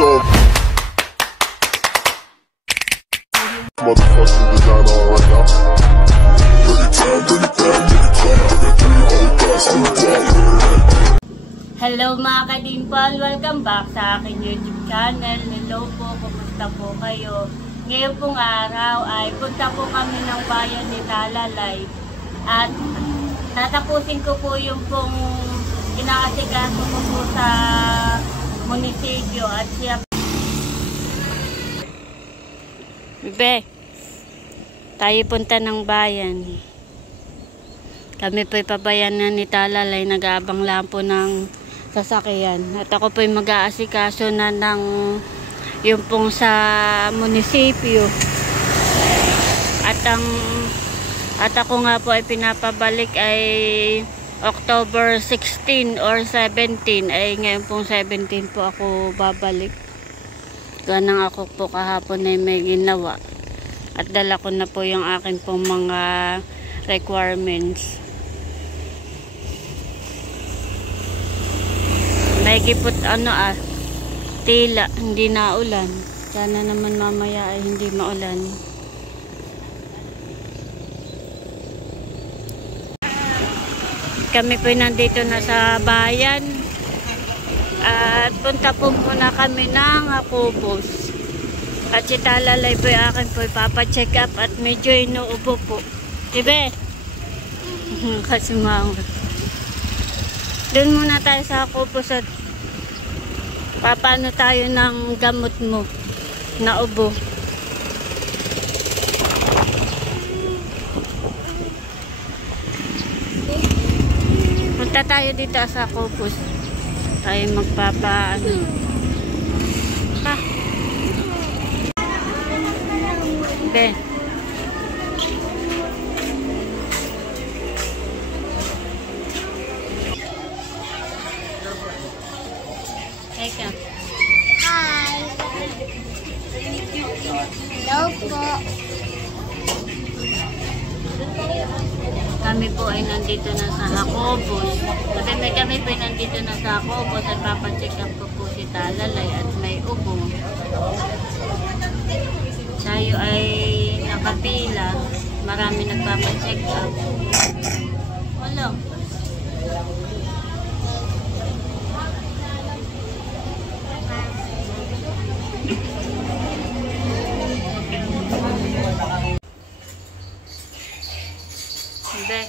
So motherfucking designer right now. Hello mga kadimpal, welcome back sa aking YouTube channel. Hello po, kumusta po kayo? Ngayon pong araw ay punta po kami ng bayan ni Talalay at tatapusin ko po yung pong inaasikaso ko po sa munisipyo at siya. Bebe, tayo punta ng bayan. Kami po'y pabayanan ni Talalay, nag-aabang lang po ng sasakyan. At ako po'y mag-aasikaso na ng yung pong sa munisipyo. At ako nga po ay pinapabalik ay October 16 or 17. Ay ngayon pong 17 po ako babalik. Ganang ako po kahapon ay may ginawa. At dala ko na po yung akin pong mga requirements. May gipot tila, hindi na ulan. Sana naman mamaya ay hindi maulan. Kami po nandito na sa bayan. At punta po muna kami ng Akubos. At si Talalay po akin po ipapacheck up at medyo inuubo po. Dibe? Kasi mangot. Doon muna tayo sa Akubos at papano tayo ng gamot mo na ubo. Punta tayo dito sa Akubos. Tayo magpapaano. Pa. Be. Teka. Hi. Hello po. Kami po ay nandito na sa Akubos. Kami po ay nandito na sa Akubos at papacheck up ko po si Talalay at may ubo. Tayo ay nakapila. Marami nagpapacheck up. Wala. Be.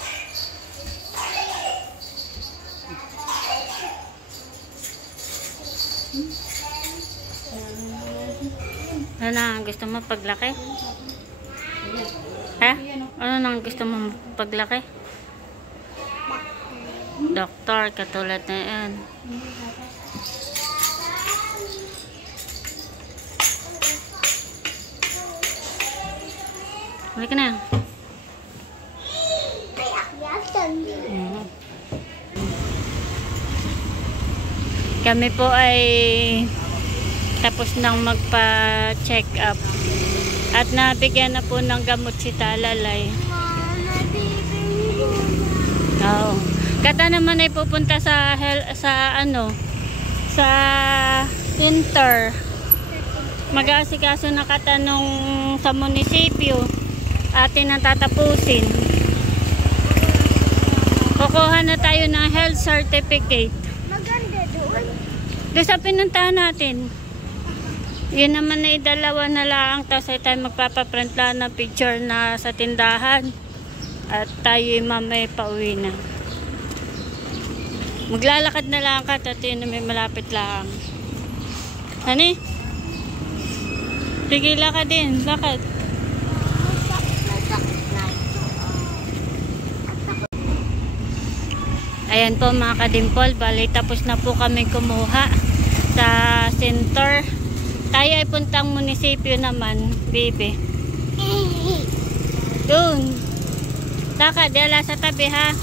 Ano na gusto mo paglaki? Ha? Ano nang gusto mo paglaki? Doktor, katulad na yan. Halika na. Kami po ay tapos nang magpa-check up at nabigyan na po ng gamot si Talalay. Oo. Kata naman ay pupunta sa sa center. Mag-aasikaso na kata nung sa munisipyo. Atin ang tatapusin. Kukuha na tayo ng health certificate. Maganda doon. Doon sa pinuntahan natin. Yun naman ay dalawa na lang. Tapos ay tayo magpapaprint lang ng picture na sa tindahan. At tayo mamay pauwi na. Maglalakad na lang ka. At yun na may malapit lang. Hani? Pigila ka din. Lakad. Ayan po mga kadimpol. Bali tapos na po kami kumuha sa center. Tayo ay puntang munisipyo naman, baby. Doon. Taka, dala sa tabi ha.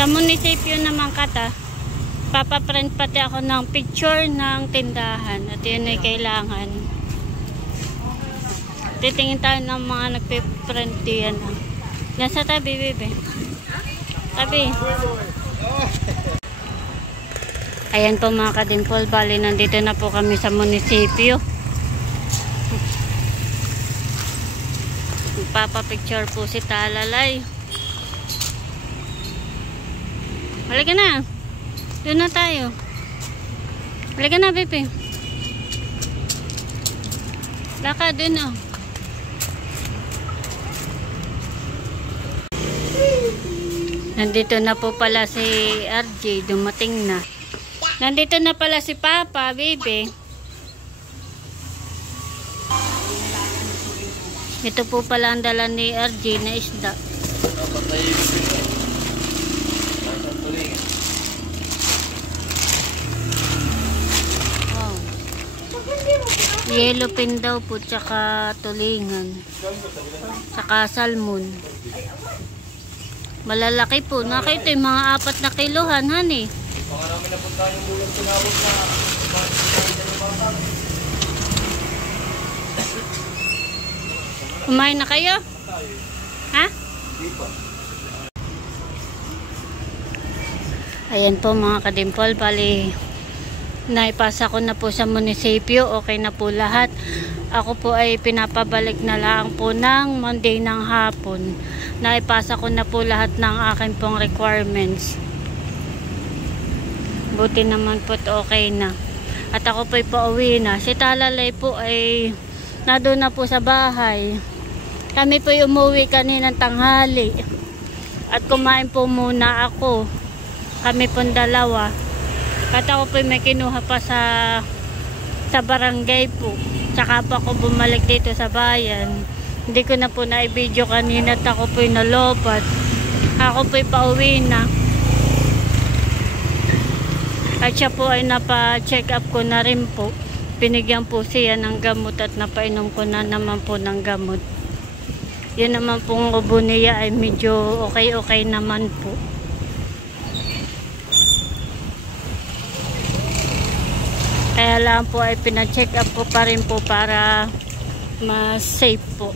Sa munisipyo naman kata. Papaprint pati ako ng picture ng tindahan. At yun ay kailangan. Titingin tayo ng mga nagpiprint yan. Yan sa tabi, baby. Tabi. Ayan po mga kadimpol, bali nandito na po kami sa munisipyo. Magpapapicture po si Talalay. Halika na. Doon na tayo. Halika na, Pepe. Laka, doon oh. Nandito na po pala si RJ, dumating na. Nandito na pala si Papa, baby. Ito po pala ang dala ni RJ na isda. Wow. Yellow pin daw po, tsaka tulingan. Tsaka salmon. Malalaki po. Nakita yung mga 4 na kilohan, honey. Baka namin napunta yung bulang tinabot na kumain na kayo? Ha? Ayan po mga kadimpol, bali naipasa ko na po sa munisipyo, okay na po lahat. Ako po ay pinapabalik na lang po ng Monday ng hapon. Naipasa ko na po lahat ng aking pong requirements. Buti naman po okay na. At ako po ay pauwi na. Si Talalay po ay nandun na po sa bahay. Kami po ay umuwi kaninang tanghali. At kumain po muna ako. Kami po dalawa. At ako po ay may kinuha pa sa barangay po. Tsaka pa ako bumalik dito sa bayan. Hindi ko na po na-video kanina at ako po ay nalobat. Ako po ay pauwi na. At siya po ay napa-check up ko na rin po. Binigyan po siya ng gamot at napainom ko na naman po ng gamot. Yun naman pong ubo niya ay medyo okay naman po. Kaya lang po ay pina-check up ko pa rin po para mas safe po.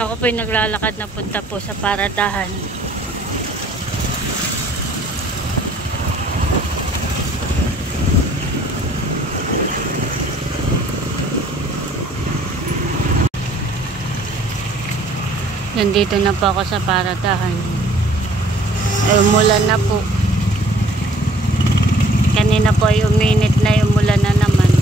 Ako po ay naglalakad na punta po sa paradahan. Nandito na po ako sa paradahan. Ay, umulan na po. Kanina po ay uminit na, umulan na naman.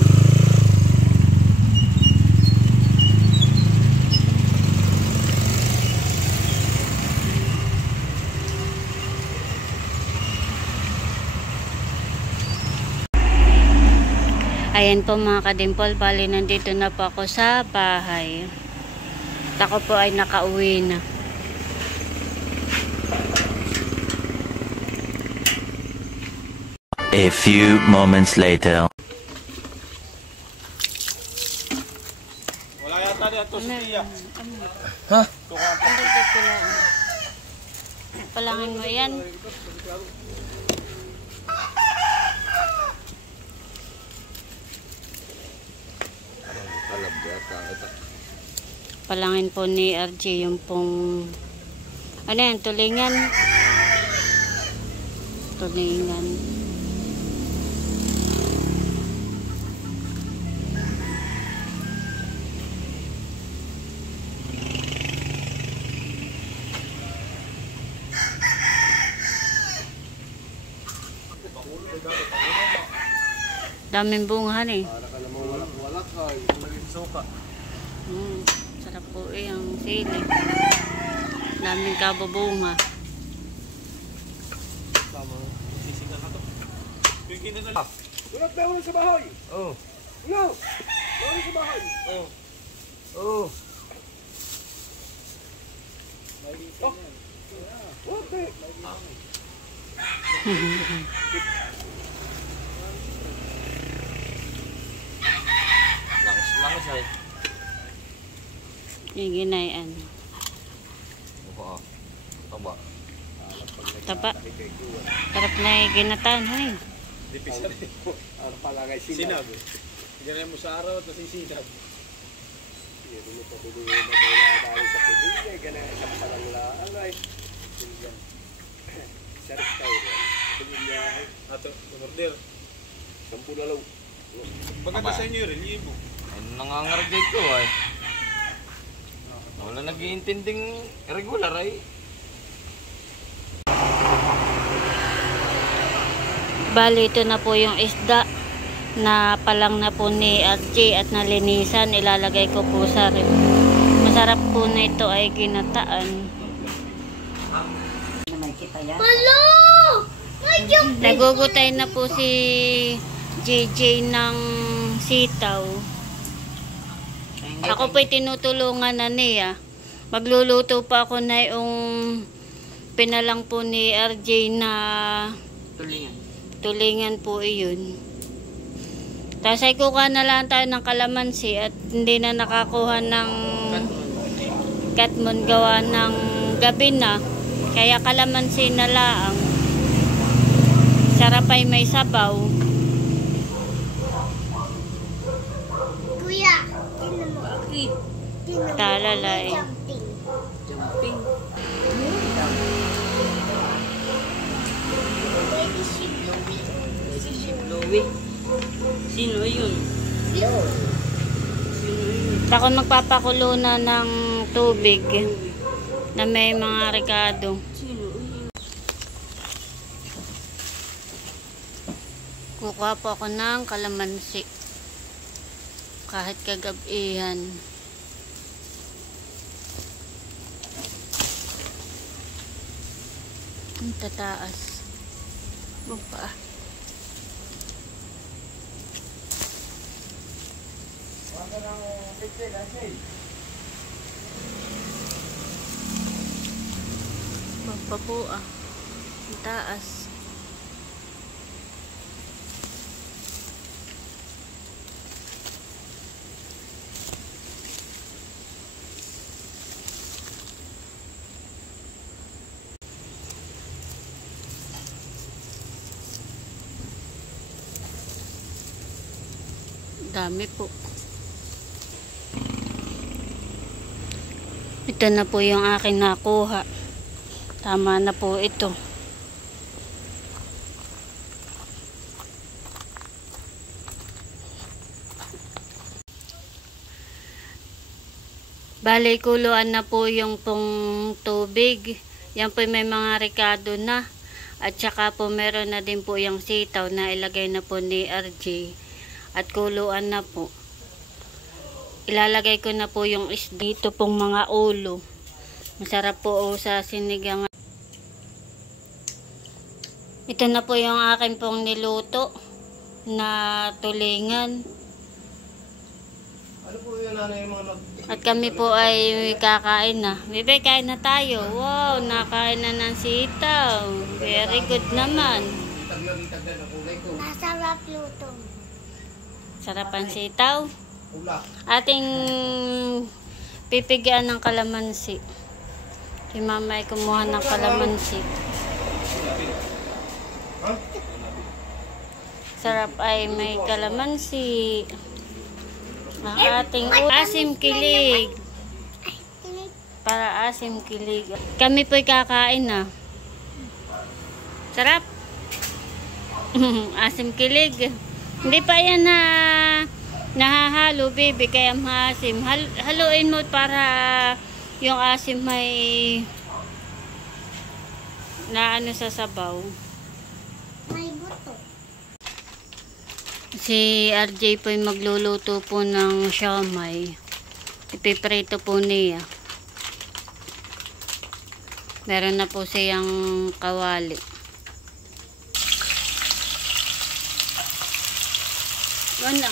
Ayan po mga kadimpol, bali nandito na po ako sa bahay. Ako po ay nakauwi na. A few moments later. wala yata dito si Tia. Ha? Palangin mo yan. Palangin po ni RJ yung pong ano yan, tulingan. Tulingan. Daming bunga eh. Para ka namang walak-walak ka, yung naging suka. Sarap po eh ang sili. Daming kabubunga. Tama. Sisigan na to. Bigyan na lang. Tulad daw sa bahay. Oo. No. Daw sa bahay. Oo. Oo. Okay. Langas ay. Yung ginayan. Opo. Taba. Taba. Sarap na yung ginataan. Hay. Dipisa rin. Ano palagay sinab. Ganyan mo sa araw at nasisinab. Hindi mo pa tuloy na dahil sa pili. Ganyan sa palang laan ay. Sa restaurant. Ato, sumorder. 10 lalaw. Maganda sa inyo rin, libo. Ano nangangaragay ko ay. Wala nag-iintinding regular ay. Bali, ito na po yung isda na palang na po ni RJ at nalinisan. Ilalagay ko po sa ref. Masarap po na ito ay ginataan. Hello! Nagugutay na po si JJ ng sitaw. Ako po'y tinutulungan na niya. Magluluto pa ako na yung pinalang po ni RJ na tulingan po iyon. Tapos ay kukuha na lang tayo ng kalamansi at hindi na nakakuha ng katmon gawa ng gabi na. Kaya kalamansi na lang. Sarap ay may sabaw. Kuya, tinan mo. Bakit? Talalay. Jumping. Baby sheep. Sino yun? Blue. Ako magpapakulo na ng tubig na may mga rekado. Kukuha po ako ng kalamansi. Kahit kagabihan. Ang tataas. Bumpa. Bumpa po ah. Ang taas. Dami po. Ito na po yung aking nakuha. Tama na po ito. Bale, kuluan na po yung pong tubig. Yan po may mga rekado na. At saka po meron na din po yung sitaw na ilagay na po ni RJ. At kuluan na po. Ilalagay ko na po yung dito pong mga ulo. Masarap po sa sinigang. Ito na po yung akin pong niluto na tulingan. Ano po yun, ano yung mga At kami po ay kakain na. Bebe, kain na tayo. Wow, nakain na ng sitaw. Very good naman. Masarap luto. Sarapan sitaw. Ula. Ating pipigyan ng kalamansi. Si mama ay kumuha ng kalamansi. Sarap ay may kalamansi. Ang ating asim kilig. Para asim kilig. Kami po'y kakain na. Sarap. Asim kilig. Hindi pa yan na nahahalo, baby, kaya maasim. Haluin mo para yung asim may naano sa sabaw. May buto. Si RJ po yung magluluto po ng siomay. Ipiprito po niya. Meron na po siyang kawali. Wala.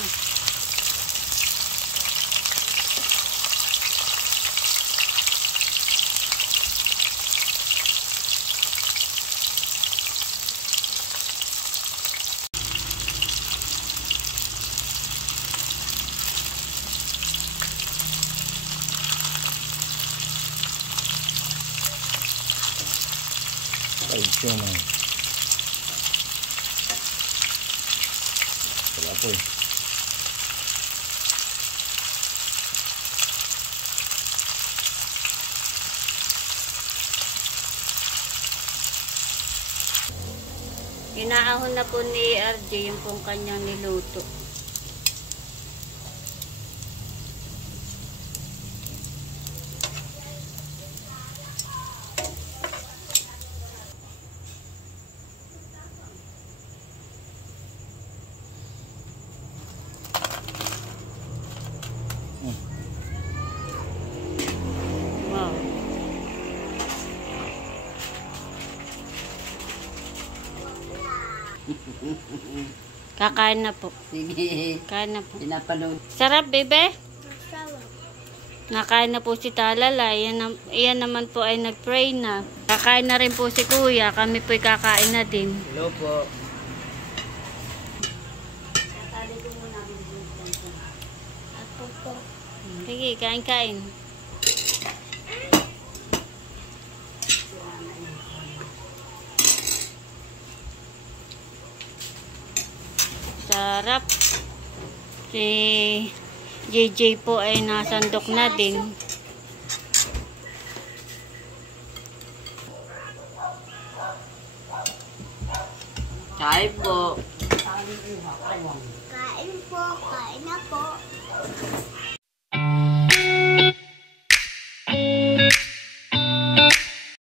Ay, siomay. Wala po eh. Inaahon na po ni RJ yung pong kanyang niluto. Wow. Kakain na po. Sige. Kain na po. Pinapanood. Sarap, bebe. Masarap. Nakain na po si Talala. Iyan naman po ay nag-pray na. Kakain na rin po si Kuya. Kami po'y kakain na din. Hello po. Ako po. Sige, kain-kain. Sarap. Si JJ po ay nasandok na din. Kain po. Kain po. Kain na po.